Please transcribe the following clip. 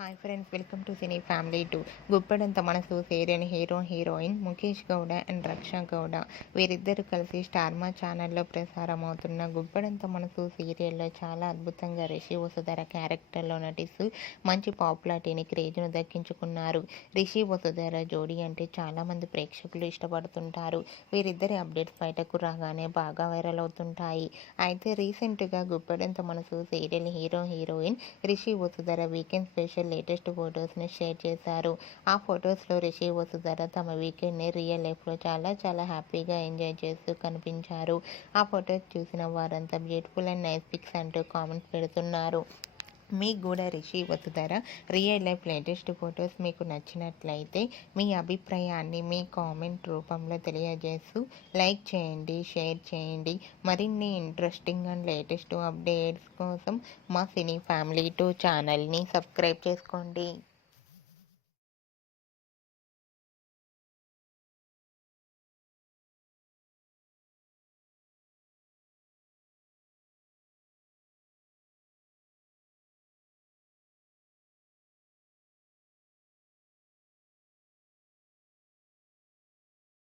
Hi friends, welcome to cine family 2. Guppedantha Manasu serial heroine Mukesh Gowda and Raksha Gowda వీరిద్దరూ కలిసి star మా ఛానల్లో ప్రసారం అవుతున్న గుప్పెడంత మనసు సీరియల్లో చాలా అద్భుతంగా రిషి వసుధర క్యారెక్టర్లో నటిస్తూ మంచి పాపులారిటీని క్రేజ్ను దక్కించుకున్నారు. రిషి వసుధర జోడీ అంటే చాలామంది ప్రేక్షకులు ఇష్టపడుతుంటారు. వీరిద్దరి అప్డేట్స్ బయటకు రాగానే బాగా వైరల్ అవుతుంటాయి. అయితే రీసెంట్గా Guppedantha Manasu serial heroine Rishi Vasudhara weekend special latest ఫొటోస్ని షేర్ చేశారు. ఆ ఫొటోస్లో రిషి వసుధర తమ వీకెండ్ని రియల్ లైఫ్లో చాలా హ్యాపీగా ఎంజాయ్ చేస్తూ కనిపించారు. ఆ ఫొటోస్ చూసిన వారంతా బ్యూటిఫుల్ అండ్ నైస్ పిక్స్ అంటూ కామెంట్స్ పెడుతున్నారు. మీకు కూడా Rishi Vasudhara real life latest photos మీకు నచ్చినట్లయితే మీ అభిప్రాయాన్ని మీ కామెంట్ రూపంలో తెలియజేస్తూ లైక్ చేయండి, షేర్ చేయండి. మరిన్ని ఇంట్రెస్టింగ్ అండ్ లేటెస్ట్ అప్డేట్స్ కోసం మా సినీ ఫ్యామిలీ 2 ఛానల్ని సబ్స్క్రైబ్ చేసుకోండి.